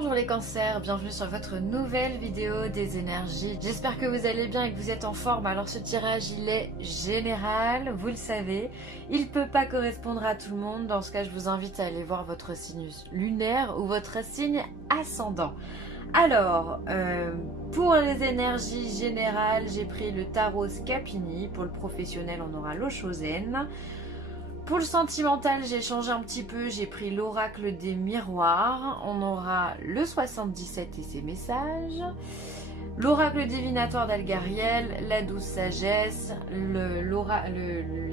Bonjour les cancers, bienvenue sur votre nouvelle vidéo des énergies. J'espère que vous allez bien et que vous êtes en forme. Alors ce tirage il est général, vous le savez. Il ne peut pas correspondre à tout le monde. Dans ce cas je vous invite à aller voir votre signe lunaire ou votre signe ascendant. Alors, pour les énergies générales, j'ai pris le tarot Scapini. Pour le professionnel, on aura l'Oshozen. Pour le sentimental, j'ai changé un petit peu, j'ai pris l'oracle des miroirs. On aura le 77 et ses messages, l'oracle divinatoire d'Algariel, la douce sagesse,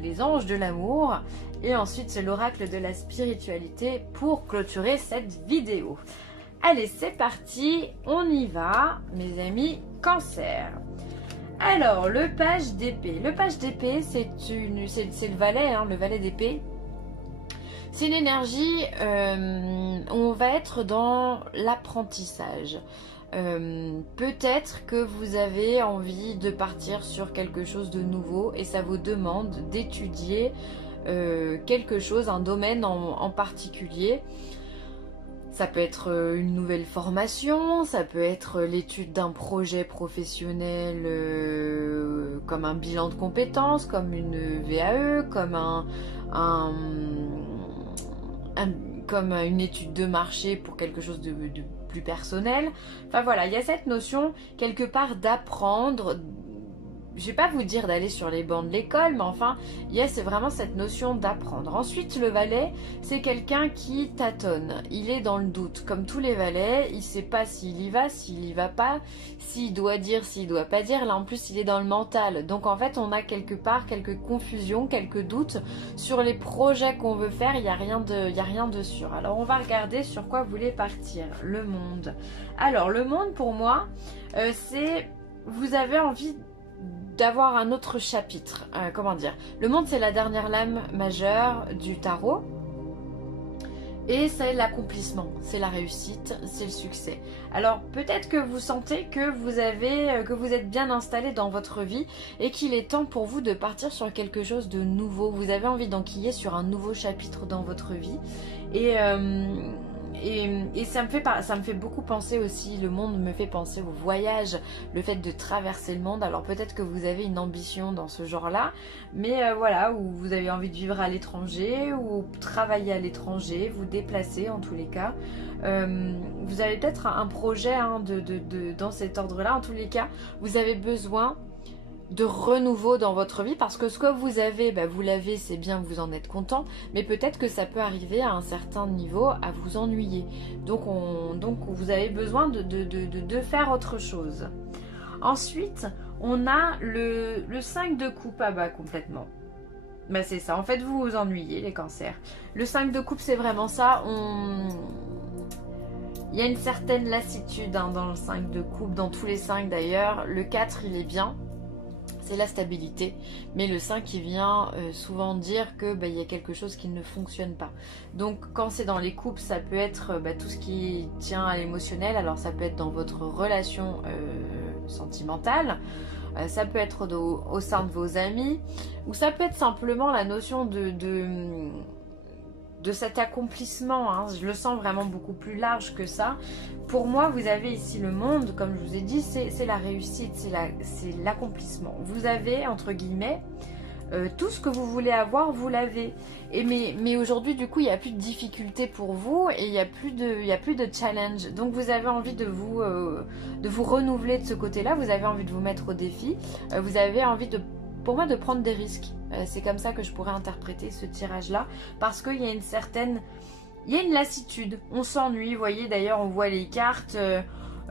les anges de l'amour, et ensuite c'est l'oracle de la spiritualité pour clôturer cette vidéo. Allez, c'est parti, on y va, mes amis cancer. Alors, le page d'épée. Le page d'épée, c'est le valet, hein, le valet d'épée. C'est une énergie où on va être dans l'apprentissage. Peut-être que vous avez envie de partir sur quelque chose de nouveau et ça vous demande d'étudier quelque chose, un domaine en particulier. Ça peut être une nouvelle formation, ça peut être l'étude d'un projet professionnel comme un bilan de compétences, comme une VAE, comme une étude de marché pour quelque chose de plus personnel. Enfin voilà, il y a cette notion quelque part d'apprendre. Je ne vais pas vous dire d'aller sur les bancs de l'école, mais enfin, c'est vraiment cette notion d'apprendre. Ensuite, le valet, c'est quelqu'un qui tâtonne. Il est dans le doute. Comme tous les valets, il ne sait pas s'il y va, s'il y va pas, s'il doit dire, s'il doit pas dire. Là, en plus, il est dans le mental. Donc, en fait, on a quelque part quelques confusions, quelques doutes sur les projets qu'on veut faire. Il n'y a rien de sûr. Alors, on va regarder sur quoi vous voulez partir. Le monde. Alors, le monde, pour moi, c'est... Vous avez envie d'avoir un autre chapitre, comment dire, le monde c'est la dernière lame majeure du tarot et c'est l'accomplissement, c'est la réussite, c'est le succès. Alors peut-être que vous sentez que vous êtes bien installé dans votre vie et qu'il est temps pour vous de partir sur quelque chose de nouveau. Vous avez envie d'enquiller sur un nouveau chapitre dans votre vie et ça me fait beaucoup penser aussi, le monde me fait penser au voyage, le fait de traverser le monde. Alors peut-être que vous avez une ambition dans ce genre-là, mais voilà, où vous avez envie de vivre à l'étranger ou travailler à l'étranger, vous déplacer en tous les cas. Vous avez peut-être un projet dans cet ordre-là. En tous les cas, vous avez besoin de renouveau dans votre vie parce que ce que vous avez, vous l'avez, c'est bien, vous en êtes content, mais peut-être que ça peut arriver à un certain niveau à vous ennuyer. Donc vous avez besoin de faire autre chose. Ensuite, on a le 5 de coupe. Ah bah complètement. C'est ça, en fait vous vous ennuyez les cancers. Le 5 de coupe c'est vraiment ça, il y a une certaine lassitude dans le 5 de coupe, dans tous les 5 d'ailleurs. Le 4 il est bien, c'est la stabilité, mais le 5 qui vient souvent dire que il y a quelque chose qui ne fonctionne pas. Donc quand c'est dans les couples, ça peut être tout ce qui tient à l'émotionnel. Alors ça peut être dans votre relation sentimentale, ça peut être au sein de vos amis, ou ça peut être simplement la notion de cet accomplissement, hein. Je le sens vraiment beaucoup plus large que ça. Pour moi, vous avez ici le monde, comme je vous ai dit, c'est la réussite, c'est l'accomplissement. Vous avez, entre guillemets, tout ce que vous voulez avoir, vous l'avez. Mais aujourd'hui, du coup, il n'y a plus de difficultés pour vous et il n'y a plus de challenge. Donc, vous avez envie de vous renouveler de ce côté-là. Vous avez envie de vous mettre au défi. Vous avez envie pour moi, de prendre des risques. C'est comme ça que je pourrais interpréter ce tirage-là. Parce qu'il y a il y a une lassitude. On s'ennuie. Vous voyez, d'ailleurs, on voit les cartes.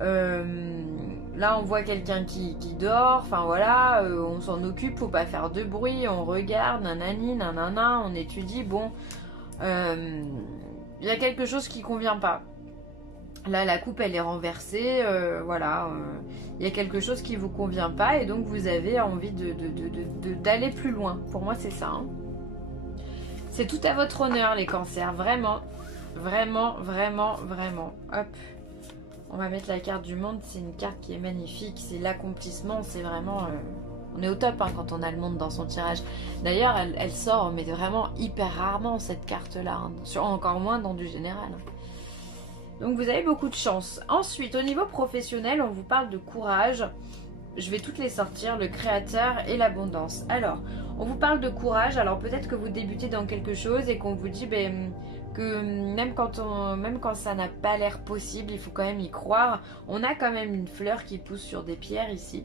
Là, on voit quelqu'un qui dort. Enfin, voilà, on s'en occupe. Faut pas faire de bruit. On regarde, nanani, nanana. On étudie. Bon, il y a quelque chose qui convient pas. Là, la coupe, elle est renversée, voilà. Il y a quelque chose qui ne vous convient pas et donc vous avez envie d'aller plus loin. Pour moi, c'est ça. Hein. C'est tout à votre honneur, les cancers. Vraiment, vraiment, vraiment, vraiment. Hop. On va mettre la carte du monde. C'est une carte qui est magnifique. C'est l'accomplissement. C'est vraiment... on est au top quand on a le monde dans son tirage. D'ailleurs, elle sort, mais vraiment hyper rarement, cette carte-là. Hein. Encore moins dans du général. Donc vous avez beaucoup de chance. Ensuite, au niveau professionnel, on vous parle de courage. Je vais toutes les sortir, le créateur et l'abondance. Alors, on vous parle de courage. Alors peut-être que vous débutez dans quelque chose et qu'on vous dit que même quand ça n'a pas l'air possible, il faut quand même y croire. On a quand même une fleur qui pousse sur des pierres ici.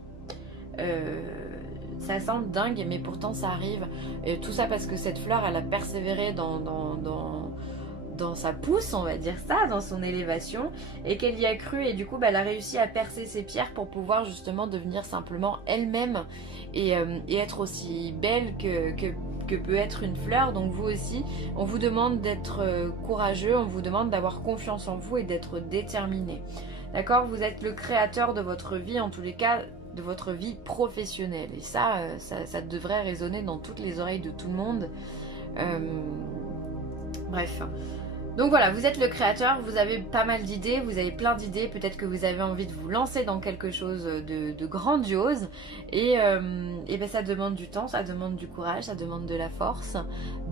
Ça semble dingue, mais pourtant ça arrive. Et tout ça parce que cette fleur, elle a persévéré dans sa pousse, on va dire ça, dans son élévation, et qu'elle y a cru, et du coup elle a réussi à percer ses pierres pour pouvoir justement devenir simplement elle-même et être aussi belle que peut être une fleur. Donc vous aussi, on vous demande d'être courageux, on vous demande d'avoir confiance en vous et d'être déterminé. D'accord? Vous êtes le créateur de votre vie, en tous les cas de votre vie professionnelle, et ça devrait résonner dans toutes les oreilles de tout le monde. Bref. Donc voilà, vous êtes le créateur, vous avez pas mal d'idées, vous avez plein d'idées, peut-être que vous avez envie de vous lancer dans quelque chose de grandiose, et ça demande du temps, ça demande du courage, ça demande de la force,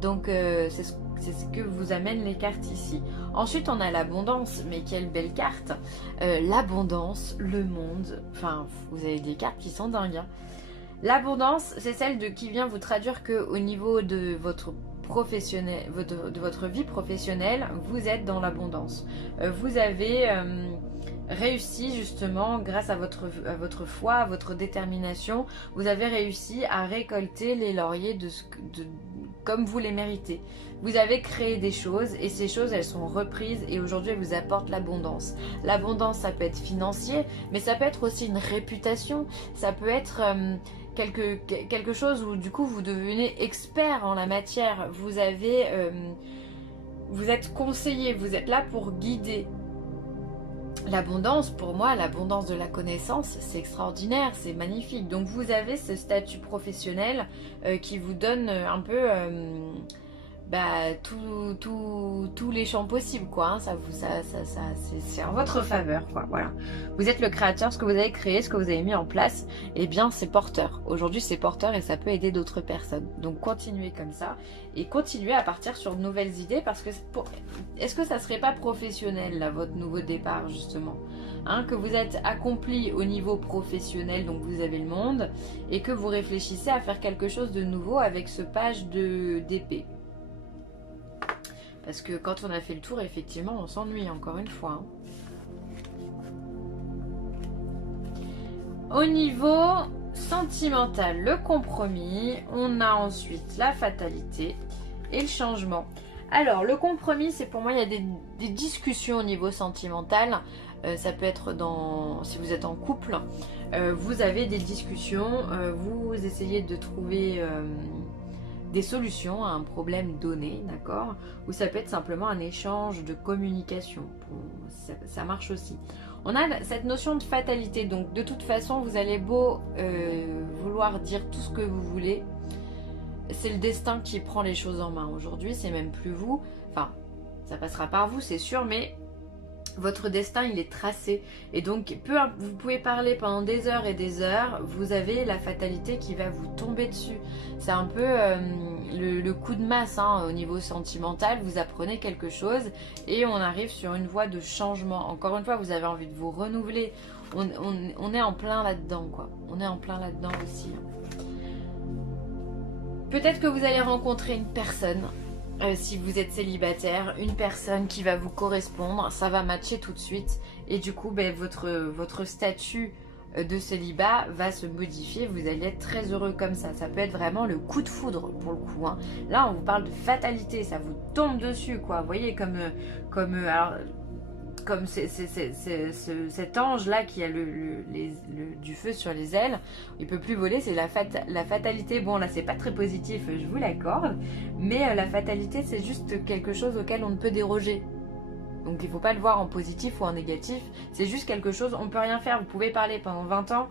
donc c'est ce que vous amènent les cartes ici. Ensuite on a l'abondance, mais quelle belle carte, l'abondance, le monde, enfin vous avez des cartes qui sont dingues, hein. L'abondance, c'est celle qui vient vous traduire qu'au niveau de votre de votre vie professionnelle, vous êtes dans l'abondance. Vous avez réussi justement, grâce à votre foi, à votre détermination, vous avez réussi à récolter les lauriers comme vous les méritez. Vous avez créé des choses et ces choses, elles sont reprises et aujourd'hui elles vous apportent l'abondance. L'abondance, ça peut être financier, mais ça peut être aussi une réputation, ça peut être quelque chose où du coup vous devenez expert en la matière. Vous êtes conseiller, vous êtes là pour guider. L'abondance, pour moi, l'abondance de la connaissance, c'est extraordinaire, c'est magnifique. Donc vous avez ce statut professionnel qui vous donne un peu tous les champs possibles, quoi, hein. C'est en votre faveur, quoi. Voilà. Vous êtes le créateur, ce que vous avez créé, ce que vous avez mis en place, eh bien c'est porteur. Aujourd'hui c'est porteur et ça peut aider d'autres personnes. Donc continuez comme ça et continuez à partir sur de nouvelles idées, parce que est-ce que ça serait pas professionnel là, votre nouveau départ justement, hein, que vous êtes accompli au niveau professionnel, donc vous avez le monde, et que vous réfléchissez à faire quelque chose de nouveau avec ce page d'épée. Parce que quand on a fait le tour, effectivement, on s'ennuie encore une fois, hein. Au niveau sentimental, le compromis, on a ensuite la fatalité et le changement. Alors, le compromis, c'est pour moi, il y a des discussions au niveau sentimental. Ça peut être si vous êtes en couple, vous avez des discussions, vous essayez de trouver des solutions à un problème donné, d'accord? Ou ça peut être simplement un échange de communication, ça marche aussi. On a cette notion de fatalité, donc de toute façon vous allez beau vouloir dire tout ce que vous voulez, c'est le destin qui prend les choses en main. Aujourd'hui c'est même plus vous, enfin ça passera par vous c'est sûr, mais votre destin il est tracé, et donc vous pouvez parler pendant des heures et des heures, vous avez la fatalité qui va vous tomber dessus. C'est un peu le coup de masse, hein, au niveau sentimental. Vous apprenez quelque chose et on arrive sur une voie de changement. Encore une fois, vous avez envie de vous renouveler. On est en plein là-dedans, quoi. On est en plein là-dedans aussi, hein. Peut-être que vous allez rencontrer une personne, si vous êtes célibataire, une personne qui va vous correspondre, ça va matcher tout de suite, et du coup votre statut de célibat va se modifier, vous allez être très heureux comme ça. Ça peut être vraiment le coup de foudre pour le coup, hein. Là on vous parle de fatalité, ça vous tombe dessus, quoi. Vous voyez comme cet ange là qui a du feu sur les ailes, il peut plus voler, c'est la fatalité. Bon là c'est pas très positif, je vous l'accorde, mais la fatalité c'est juste quelque chose auquel on ne peut déroger. Donc il ne faut pas le voir en positif ou en négatif, c'est juste quelque chose, on ne peut rien faire. Vous pouvez parler pendant 20 ans,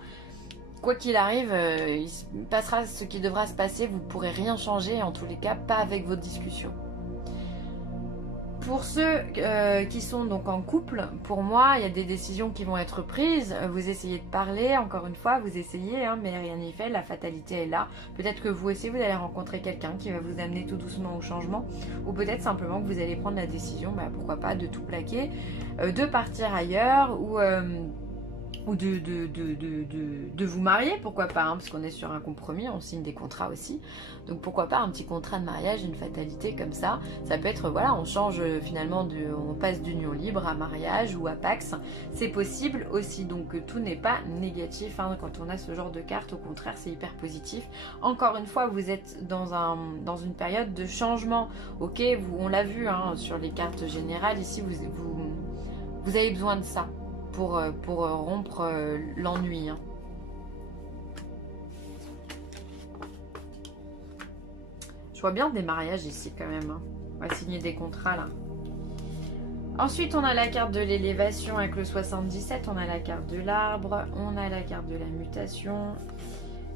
quoi qu'il arrive, il se passera ce qui devra se passer, vous ne pourrez rien changer, en tous les cas pas avec votre discussion. Pour ceux qui sont donc en couple, pour moi, il y a des décisions qui vont être prises. Vous essayez de parler, encore une fois, vous essayez, hein, mais rien n'y fait, la fatalité est là. Peut-être que vous aussi, vous allez rencontrer quelqu'un qui va vous amener tout doucement au changement. Ou peut-être simplement que vous allez prendre la décision, bah, pourquoi pas, de tout plaquer, de partir ailleurs, ou de vous marier, pourquoi pas, hein, parce qu'on est sur un compromis, on signe des contrats aussi, donc pourquoi pas un petit contrat de mariage, une fatalité comme ça, ça peut être, voilà, on change finalement, on passe d'union libre à mariage ou à Pax, c'est possible aussi, donc tout n'est pas négatif, hein, quand on a ce genre de carte, au contraire c'est hyper positif. Encore une fois, vous êtes dans une période de changement, ok, on l'a vu, hein, sur les cartes générales, ici vous avez besoin de ça pour rompre l'ennui. Hein. Je vois bien des mariages ici quand même. Hein. On va signer des contrats là. Ensuite, on a la carte de l'élévation avec le 77. On a la carte de l'arbre. On a la carte de la mutation.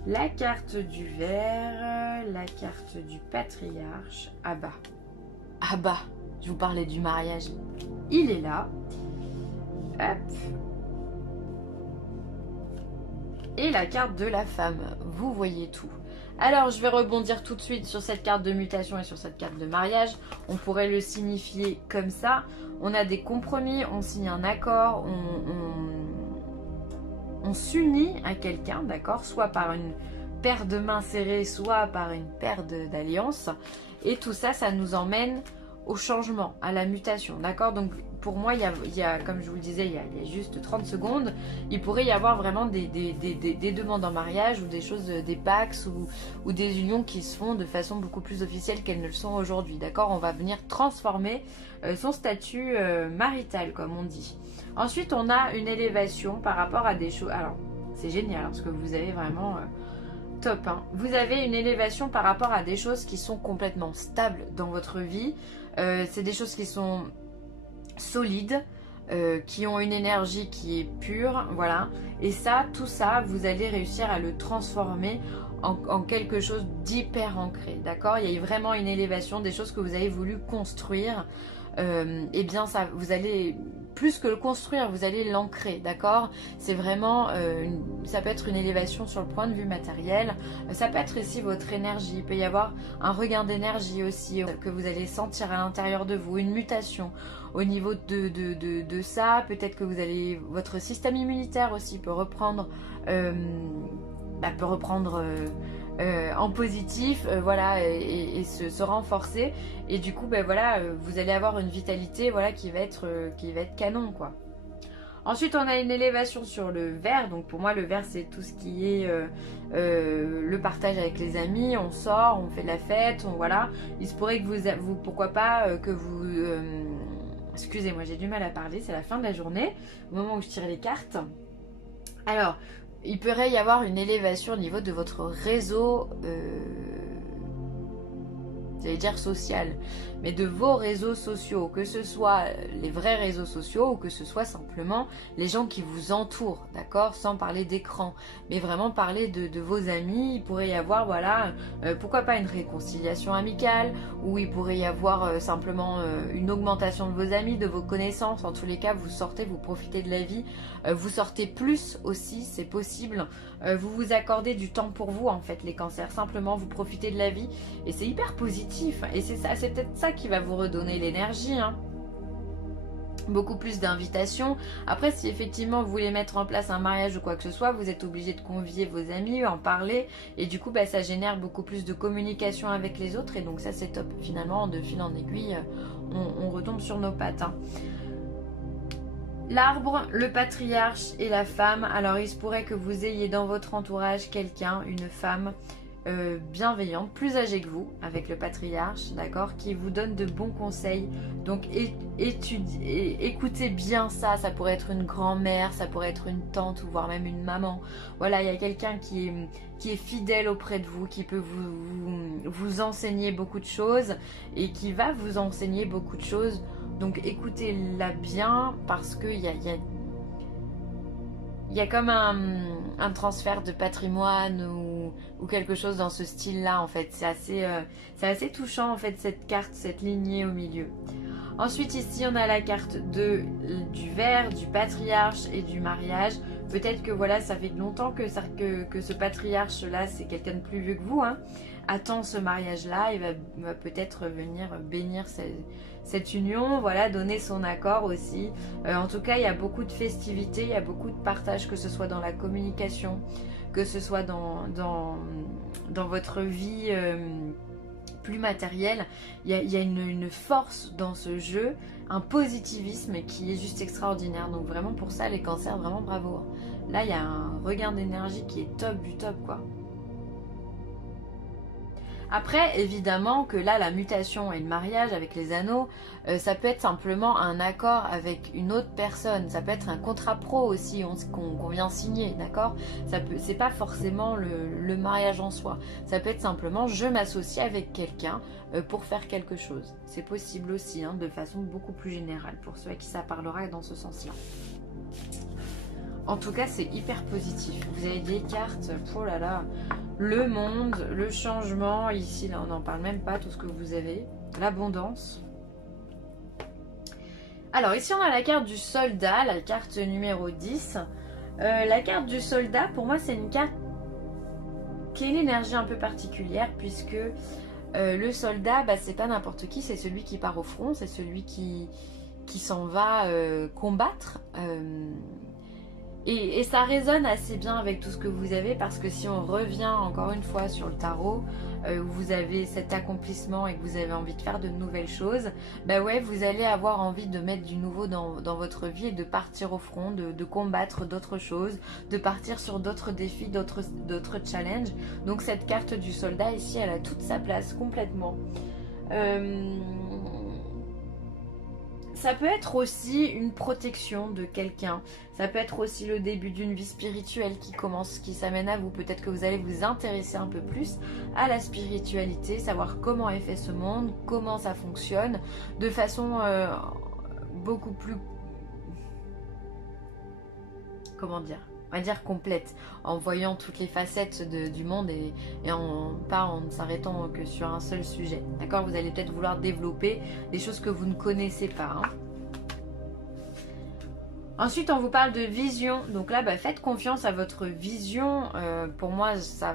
La carte du ver. La carte du patriarche. Ah bah. Ah bah. Je vous parlais du mariage. Il est là. Hop. Et la carte de la femme, vous voyez tout. Alors je vais rebondir tout de suite sur cette carte de mutation et sur cette carte de mariage. On pourrait le signifier comme ça. On a des compromis, on signe un accord, on s'unit à quelqu'un, d'accord, soit par une paire de mains serrées, soit par une paire d'alliances. Et tout ça, ça nous emmène au changement, à la mutation, d'accord. Donc pour moi, il y a, comme je vous le disais, il y a juste 30 secondes, il pourrait y avoir vraiment des demandes en mariage ou des choses, des pax ou des unions qui se font de façon beaucoup plus officielle qu'elles ne le sont aujourd'hui, d'accord. On va venir transformer son statut marital, comme on dit. Ensuite, on a une élévation par rapport à des choses. Alors, c'est génial, parce que vous avez vraiment... top, hein. Vous avez une élévation par rapport à des choses qui sont complètement stables dans votre vie. C'est des choses qui sont solides, qui ont une énergie qui est pure, voilà. Et ça, tout ça, vous allez réussir à le transformer en quelque chose d'hyper ancré, d'accord. Il y a vraiment une élévation des choses que vous avez voulu construire. Et bien ça, vous allez plus que le construire, vous allez l'ancrer, d'accord. C'est vraiment, ça peut être une élévation sur le point de vue matériel, ça peut être ici votre énergie, il peut y avoir un regain d'énergie aussi que vous allez sentir à l'intérieur de vous, une mutation au niveau de ça, peut-être que vous allez, votre système immunitaire aussi peut reprendre, en positif, voilà, et se renforcer, et du coup voilà, vous allez avoir une vitalité, voilà, qui va être canon, quoi. Ensuite, on a une élévation sur le vert. Donc pour moi, le vert, c'est tout ce qui est le partage avec les amis. On sort, on fait de la fête, voilà. Il se pourrait que vous pourquoi pas, que vous... excusez-moi, j'ai du mal à parler, c'est la fin de la journée, au moment où je tire les cartes. Alors, il pourrait y avoir une élévation au niveau de votre réseau, j'allais dire social, mais de vos réseaux sociaux, que ce soit les vrais réseaux sociaux ou que ce soit simplement les gens qui vous entourent, d'accord, sans parler d'écran, mais vraiment parler de vos amis. Il pourrait y avoir, voilà, pourquoi pas une réconciliation amicale, ou il pourrait y avoir simplement une augmentation de vos amis, de vos connaissances. En tous les cas, vous sortez, vous profitez de la vie, vous sortez plus aussi, c'est possible, vous vous accordez du temps pour vous, en fait, les cancers, simplement vous profitez de la vie, et c'est hyper positif, et c'est ça, c'est peut-être ça qui va vous redonner l'énergie, hein. Beaucoup plus d'invitations. Après, si effectivement vous voulez mettre en place un mariage ou quoi que ce soit, vous êtes obligé de convier vos amis, en parler, et du coup ça génère beaucoup plus de communication avec les autres, et donc ça c'est top. Finalement, de fil en aiguille, on retombe sur nos pattes, hein. L'arbre, le patriarche et la femme. Alors il se pourrait que vous ayez dans votre entourage quelqu'un, une femme bienveillante, plus âgée que vous, avec le patriarche, d'accord, qui vous donne de bons conseils. Donc écoutez bien ça, ça pourrait être une grand-mère, ça pourrait être une tante ou voire même une maman. Voilà, il y a quelqu'un qui est fidèle auprès de vous, qui peut vous enseigner beaucoup de choses et qui va vous enseigner beaucoup de choses. Donc écoutez-la bien, parce qu'il y a il y a comme un transfert de patrimoine ou quelque chose dans ce style-là en fait. C'est assez touchant en fait cette carte, cette lignée au milieu. Ensuite ici on a la carte du ver, du patriarche et du mariage. Peut-être que voilà, ça fait longtemps que ce patriarche-là, c'est quelqu'un de plus vieux que vous, hein, attend ce mariage-là et va peut-être venir bénir cette union, voilà, donner son accord aussi. En tout cas, il y a beaucoup de festivités, il y a beaucoup de partage, que ce soit dans la communication, que ce soit dans votre vie plus matérielle. Il y a une force dans ce jeu, un positivisme qui est juste extraordinaire. Donc vraiment pour ça, les cancers, vraiment bravo. Là, il y a un regain d'énergie qui est top du top, quoi. Après, évidemment que là, la mutation et le mariage avec les anneaux, ça peut être simplement un accord avec une autre personne. Ça peut être un contrat pro aussi qu'on vient signer, d'accord? C'est pas forcément le mariage en soi. Ça peut être simplement je m'associe avec quelqu'un pour faire quelque chose. C'est possible aussi, hein, de façon beaucoup plus générale pour ceux à qui ça parlera dans ce sens-là. En tout cas, c'est hyper positif. Vous avez des cartes, oh là là, le monde, le changement. Ici, là, on n'en parle même pas, tout ce que vous avez. L'abondance. Alors, ici, on a la carte du soldat, la carte numéro 10. La carte du soldat, pour moi, c'est une carte qui a une énergie un peu particulière, puisque le soldat, bah, c'est pas n'importe qui, c'est celui qui part au front, c'est celui qui s'en va combattre. Et ça résonne assez bien avec tout ce que vous avez, parce que si on revient encore une fois sur le tarot, où vous avez cet accomplissement et que vous avez envie de faire de nouvelles choses, bah ouais, vous allez avoir envie de mettre du nouveau dans votre vie et de partir au front, de combattre d'autres choses, de partir sur d'autres défis, d'autres challenges. Donc cette carte du soldat ici, elle a toute sa place complètement. Ça peut être aussi une protection de quelqu'un. Ça peut être aussi le début d'une vie spirituelle qui commence, qui s'amène à vous. Peut-être que vous allez vous intéresser un peu plus à la spiritualité, savoir comment est fait ce monde, comment ça fonctionne, de façon beaucoup plus... Comment dire ? On va dire complète, en voyant toutes les facettes du monde et pas en ne s'arrêtant que sur un seul sujet. D'accord? Vous allez peut-être vouloir développer des choses que vous ne connaissez pas. Hein. Ensuite, on vous parle de vision. Donc là, bah, faites confiance à votre vision. Pour moi, ça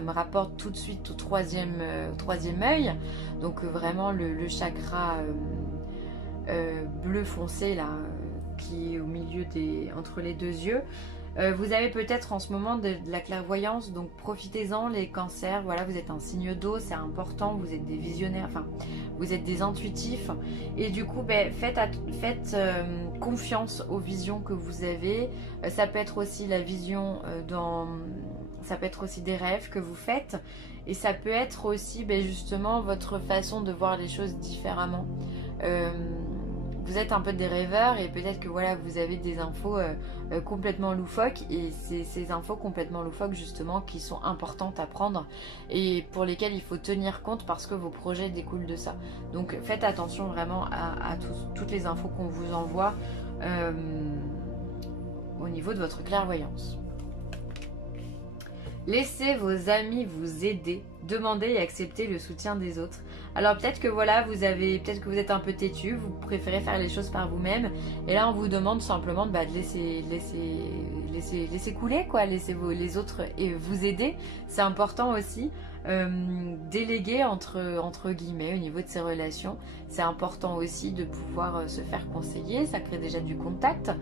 me rapporte tout de suite au troisième œil. Donc vraiment le chakra bleu foncé là, qui est au milieu entre les deux yeux. Vous avez peut-être en ce moment de la clairvoyance, donc profitez-en les cancers, voilà, vous êtes un signe d'eau, c'est important, vous êtes des visionnaires, enfin vous êtes des intuitifs et du coup ben, faites confiance aux visions que vous avez. Ça peut être aussi la vision ça peut être aussi des rêves que vous faites et ça peut être aussi ben, justement votre façon de voir les choses différemment. Vous êtes un peu des rêveurs et peut-être que voilà, vous avez des infos complètement loufoques et c'est ces infos complètement loufoques justement qui sont importantes à prendre et pour lesquelles il faut tenir compte parce que vos projets découlent de ça. Donc faites attention vraiment à toutes les infos qu'on vous envoie au niveau de votre clairvoyance. Laissez vos amis vous aider, demandez et acceptez le soutien des autres. Alors peut-être que voilà, peut-être que vous êtes un peu têtu, vous préférez faire les choses par vous-même. Et là on vous demande simplement de laisser couler, quoi, laisser les autres et vous aider. C'est important aussi. Déléguer entre guillemets au niveau de ces relations. C'est important aussi de pouvoir se faire conseiller, ça crée déjà du contact.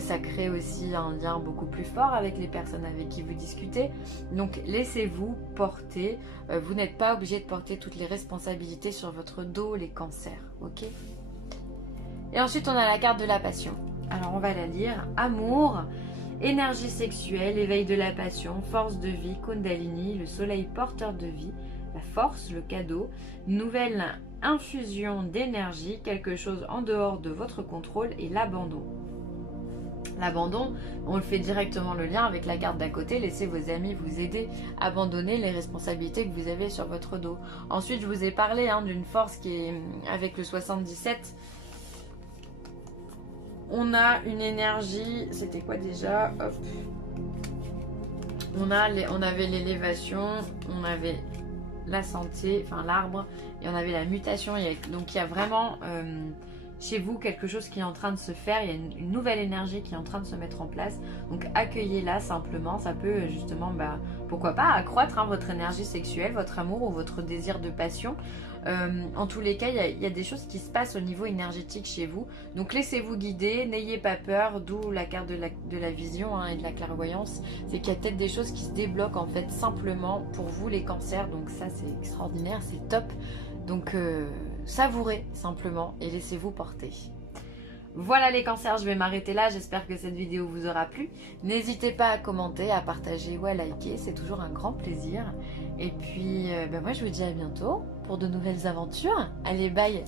Ça crée aussi un lien beaucoup plus fort avec les personnes avec qui vous discutez. Donc laissez-vous porter. Vous n'êtes pas obligé de porter toutes les responsabilités sur votre dos, les cancers. Ok ? Et ensuite on a la carte de la passion. Alors on va la lire. Amour, énergie sexuelle, éveil de la passion, force de vie, Kundalini, le soleil porteur de vie, la force, le cadeau, nouvelle infusion d'énergie, quelque chose en dehors de votre contrôle et l'abandon. L'abandon, on le fait directement le lien avec la carte d'à côté, laissez vos amis vous aider à abandonner les responsabilités que vous avez sur votre dos. Ensuite, je vous ai parlé d'une force qui est avec le 77. On a une énergie, c'était quoi déjà? Hop. On avait l'élévation, on avait la santé, enfin l'arbre, et on avait la mutation. Donc il y a vraiment chez vous quelque chose qui est en train de se faire, il y a une nouvelle énergie qui est en train de se mettre en place. Donc accueillez-la simplement, ça peut justement, pourquoi pas, accroître votre énergie sexuelle, votre amour ou votre désir de passion. En tous les cas, il y a des choses qui se passent au niveau énergétique chez vous. Donc laissez-vous guider, n'ayez pas peur, d'où la carte de la vision et de la clairvoyance. C'est qu'il y a peut-être des choses qui se débloquent en fait simplement pour vous les cancers. Donc ça c'est extraordinaire, c'est top. Donc savourez simplement et laissez-vous porter. Voilà les cancers, je vais m'arrêter là, j'espère que cette vidéo vous aura plu. N'hésitez pas à commenter, à partager ou à liker, c'est toujours un grand plaisir. Et puis moi je vous dis à bientôt pour de nouvelles aventures. Allez bye!